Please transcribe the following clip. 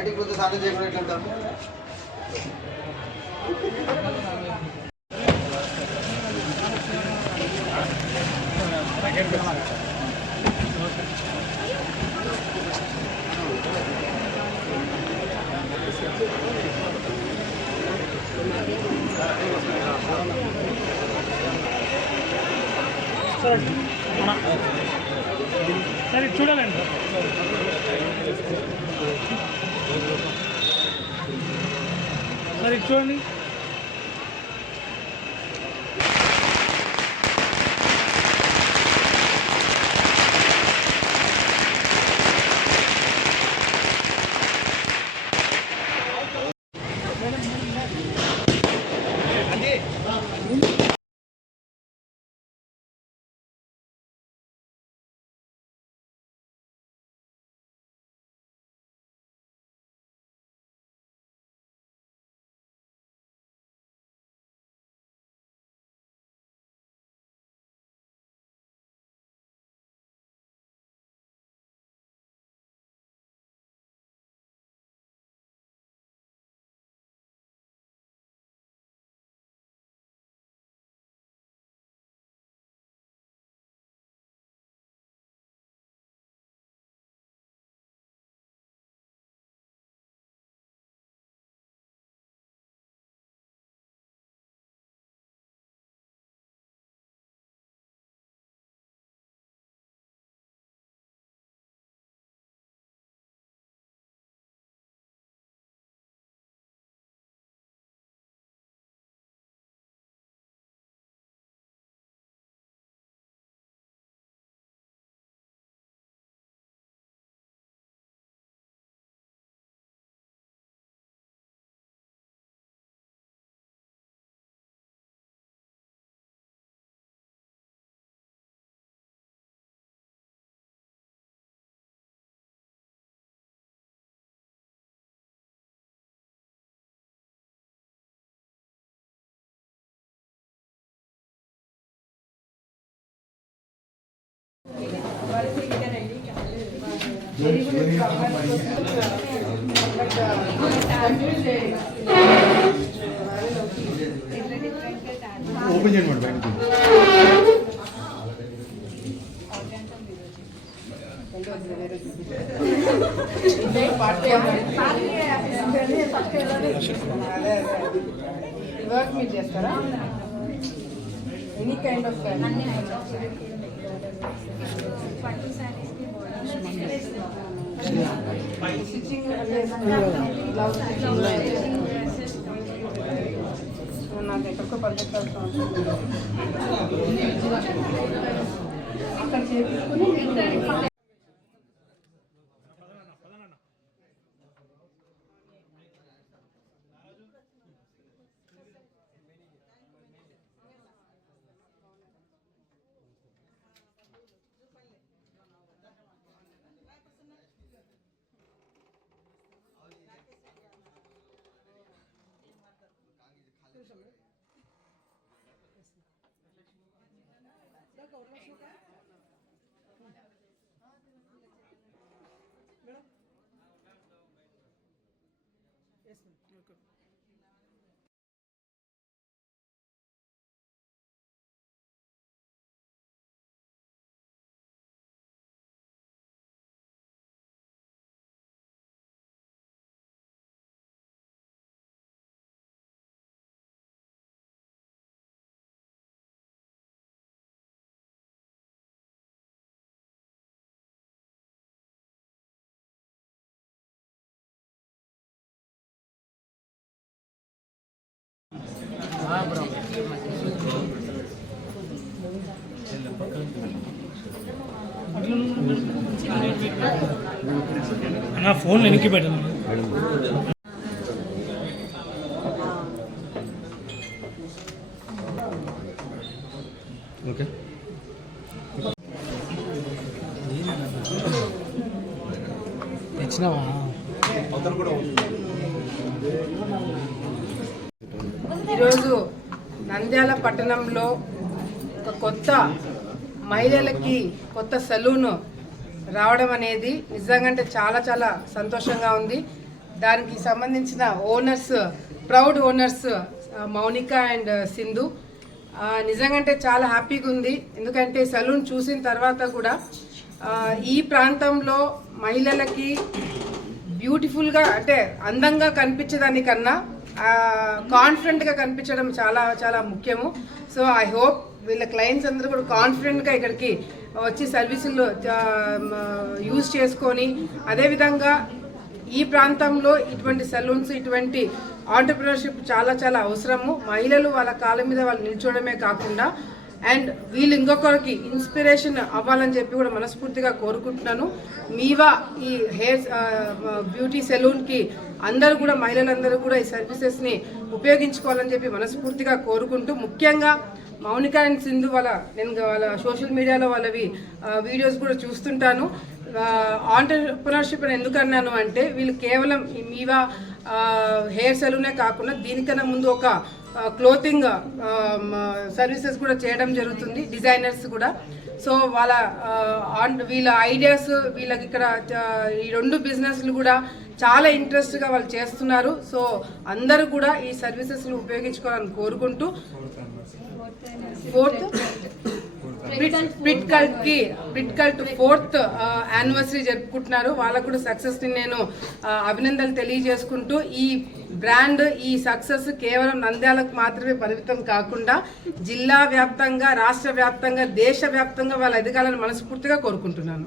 బయటికి పోతే సాధన చేయకుండా ఎట్లా సరే చూడాలండి మరి చూడండి ఓపెన్ చేయండి మేడం బయటకి వర్క్ మీరు చేస్తారా? ఎనీ కైండ్ ఆఫ్ స్టిచ్చింగ్ నాకు ఎక్కడికో పరిగెత్తాల్సి ఉంటుంది. అక్కడ చేపించుకుని నా ఫోన్ వెనక్కి పెట్టాను. ఓకే తెచ్చినావా? ఈరోజు నంద్యాల పట్టణంలో ఒక కొత్త మహిళలకి కొత్త సలూన్ రావడం అనేది నిజంగా చాలా చాలా సంతోషంగా ఉంది. దానికి సంబంధించిన owners, proud owners Mounika and Sindhu. నిజంగా అంటే చాలా హ్యాపీగా ఉంది. ఎందుకంటే సలూన్ చూసిన తర్వాత కూడా ఈ ప్రాంతంలో మహిళలకి బ్యూటిఫుల్గా అంటే అందంగా కనిపించేదానికన్నా కాన్ఫిడెంట్గా కనిపించడం చాలా చాలా ముఖ్యము. సో ఐ హోప్ వీళ్ళ క్లయింట్స్ అందరూ కూడా కాన్ఫిడెంట్గా ఇక్కడికి వచ్చి సర్వీసులు యూజ్ చేసుకొని, అదేవిధంగా ఈ ప్రాంతంలో ఇటువంటి సలూన్స్, ఇటువంటి ఆంటర్ప్రినర్షిప్ చాలా చాలా అవసరము. మహిళలు వాళ్ళ కాళ్ళ మీద వాళ్ళు నిల్చోవడమే కాకుండా అండ్ వీళ్ళు ఇంకొకరికి ఇన్స్పిరేషన్ అవ్వాలని చెప్పి కూడా మనస్ఫూర్తిగా కోరుకుంటున్నాను. మీవా ఈ హెయిర్ బ్యూటీ సెలూన్కి అందరూ కూడా, మహిళలందరూ కూడా ఈ సర్వీసెస్ని ఉపయోగించుకోవాలని చెప్పి మనస్ఫూర్తిగా కోరుకుంటూ, ముఖ్యంగా మౌనిక అండ్ సింధు నేను వాళ్ళ సోషల్ మీడియాలో వాళ్ళవి వీడియోస్ కూడా చూస్తుంటాను. ఆంటర్ప్రినర్షిప్ అని ఎందుకు అన్నాను అంటే, వీళ్ళు కేవలం ఈ మీవా హెయిర్ సెలూనే కాకుండా దీనికన్నా ముందు ఒక క్లోతింగ్ సర్వీసెస్ కూడా చేయడం జరుగుతుంది, డిజైనర్స్ కూడా. సో వీళ్ళ ఐడియాస్, వీళ్ళకి ఇక్కడ ఈ 2 బిజినెస్లు కూడా చాలా ఇంట్రెస్ట్గా వాళ్ళు చేస్తున్నారు. సో అందరూ కూడా ఈ సర్వీసెస్లు ఉపయోగించుకోవాలని కోరుకుంటూ, బ్రిట్కల్ట్ 4th యానివర్సరీ జరుపుకుంటున్నారు. వాళ్ళకు కూడా సక్సెస్ని నేను అభినందనలు తెలియజేసుకుంటూ, ఈ బ్రాండ్, ఈ సక్సెస్ కేవలం నంద్యాలకు మాత్రమే పరిమితం కాకుండా జిల్లా వ్యాప్తంగా, రాష్ట్ర వ్యాప్తంగా, దేశ వ్యాప్తంగా వాళ్ళు ఎదగాలని మనస్ఫూర్తిగా కోరుకుంటున్నాను.